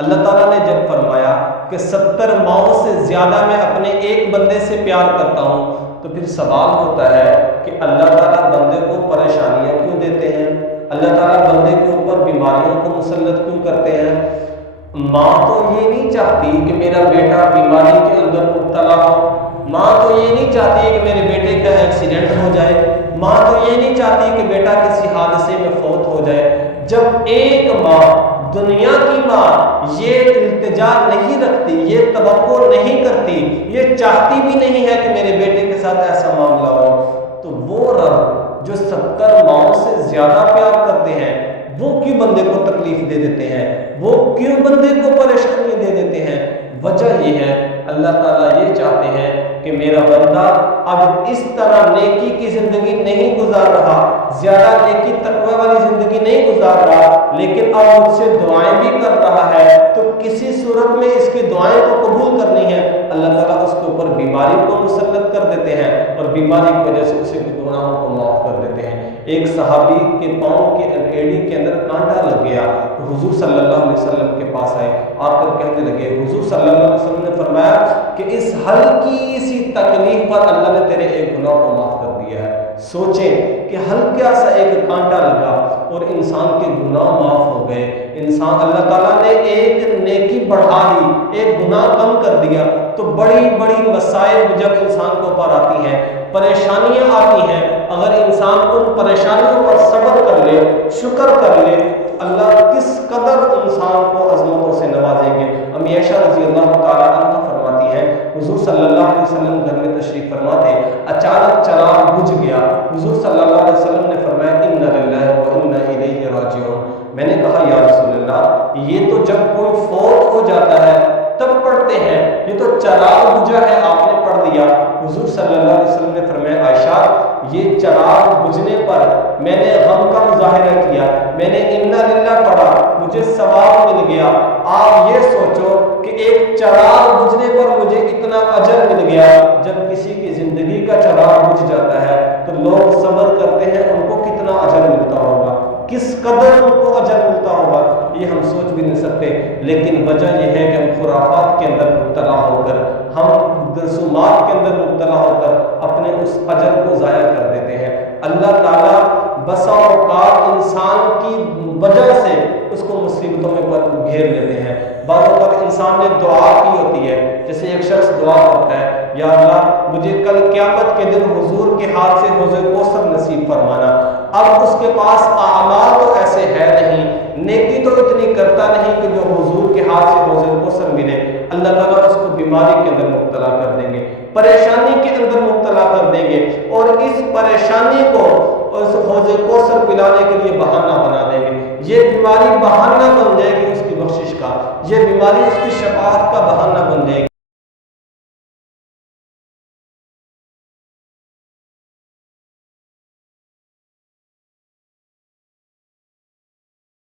اللہ تعالیٰ نے جب فرمایا کہ 70 ماؤں سے زیادہ میں اپنے ایک بندے سے پیار کرتا ہوں، تو پھر سوال ہوتا ہے کہ اللہ تعالیٰ بندے کو پریشانیاں کیوں دیتے ہیں؟ اللہ تعالیٰ بندے کے اوپر بیماریوں کو مسلط کیوں کرتے ہیں؟ ماں تو یہ نہیں چاہتی کہ میرا بیٹا بیماری کے اندر مبتلا ہو، ماں تو یہ نہیں چاہتی کہ میرے بیٹے کا ایکسیڈنٹ ہو جائے، ماں تو یہ نہیں چاہتی کہ بیٹا کسی حادثے میں فوت ہو جائے۔ جب ایک ماں، دنیا کی ماں، یہ التجا نہیں رکھتی، یہ توقع نہیں کرتی، یہ چاہتی بھی نہیں ہے کہ میرے بیٹے کے ساتھ ایسا معاملہ ہو، تو وہ رب جو 70 ماؤں سے زیادہ پیار کرتے ہیں، وہ کیوں بندے کو تکلیف دے دیتے ہیں؟ وہ کیوں بندے کو پریشانی دے دیتے ہیں؟ وجہ یہ ہے، اللہ تعالیٰ یہ چاہتے ہیں کہ میرا بندہ اب اس طرح نیکی کی زندگی نہیں گزار رہا، زیادہ نیکی تقوی والی زندگی نہیں گزار رہا، لیکن اب مجھ سے دعائیں بھی کر رہا ہے، تو کسی صورت میں اس کی دعائیں کو قبول کرنی ہے، اللہ تعالیٰ اس کے اوپر بیماری کو مسلط کر دیتے ہیں، اور بیماری کی وجہ سے اسے گناہوں کو معاف کر دیتے ہیں۔ ایک صحابی کے پاؤں کے ایڑی کے اندر کانٹا لگ گیا، حضور صلی اللہ علیہ وسلم کے پاس آئے، آ کر کہنے لگے، حضور صلی اللہ علیہ وسلم نے فرمایا کہ اس ہلکی سی تکلیف پر اللہ نے تیرے ایک گناہ کو معاف کر دیا ہے۔ سوچیں کہ ہلکا سا ایک کانٹا لگا اور انسان کے گناہ معاف ہو گئے۔ انسان، اللہ تعالیٰ نے ایک نیکی بڑھا دی، ایک گناہ کم کر دیا، تو بڑی بڑی مسائل جب انسان کو اوپر آتی ہیں، پریشانیاں آتی ہیں، اگر انسان ان پریشانیوں پر صبر کر لے، شکر کر لے، اللہ کس قدر انسان کو عظمتوں سے نوازیں گے۔ امی عائشہ رضی اللہ تعالیٰ عنہ فرماتی ہیں، حضور صلی اللہ علیہ وسلم گھر میں تشریف فرما تھے، اچانک چراغ بجھ گیا، حضور صلی اللہ علیہ وسلم نے فرمایا انا للہ و انا الیہ راجعون۔ میں نے کہا یا رسول اللہ، یہ تو جب کوئی فوت ہو جاتا ہے تب پڑھتے ہیں، یہ تو چراغ بجھا ہے آپ نے پڑھ دیا۔ حضور صلی اللہ علیہ وسلم نے فرمایا عائشہ، یہ چراغ بجھنے پر میں نے غم کا مظاہرہ کیا، میں نے انا للہ پڑھا، مجھے ثواب مل گیا۔ آپ یہ سوچو کہ ایک چراغ بجھنے پر مجھے اتنا اجر مل گیا، جب کسی کی زندگی کا چراغ بجھ جاتا ہے تو لوگ صبر کرتے ہیں، ان کو کتنا اجر ملتا ہوگا، کس قدر ان کو اجر ملتا ہوگا، یہ ہم سوچ بھی نہیں سکتے۔ لیکن وجہ یہ ہے کہ ہم خرافات کے اندر مبتلا ہو کر، ہم رسومات کے اندر مبتلا ہو کر اپنے اس اجر کو ضائع کر دیتے ہیں۔ اللہ تعالیٰ بسا اوقات انسان کی وجہ سے اس کو مصیبتوں میں گھیر لیتے ہیں۔ بعض اوقات انسان نے دعا کی ہوتی ہے، جیسے ایک شخص دعا کرتا ہے، یا اللہ مجھے کل قیامت کے دن حضور کے ہاتھ سے حوض کوثر نصیب فرمانا۔ اب اس کے پاس اعمال تو ایسے ہے نہیں، نیکی تو اتنی کرتا نہیں کہ جو حضور کے ہاتھ سے حوض کوثر ملے، اللہ تعالیٰ اس کو بیماری کے اندر مبتلا کر دیں گے، پریشانی کے اندر مبتلا کر دیں گے، اور اس پریشانی کو اس حوض کوثر پلانے کے لیے بہانہ بنا دیں گے۔ یہ بیماری بہانہ بن جائے گی اس کی بخشش کا، یہ بیماری اس کی شفاعت کا بہانہ بن جائے گی۔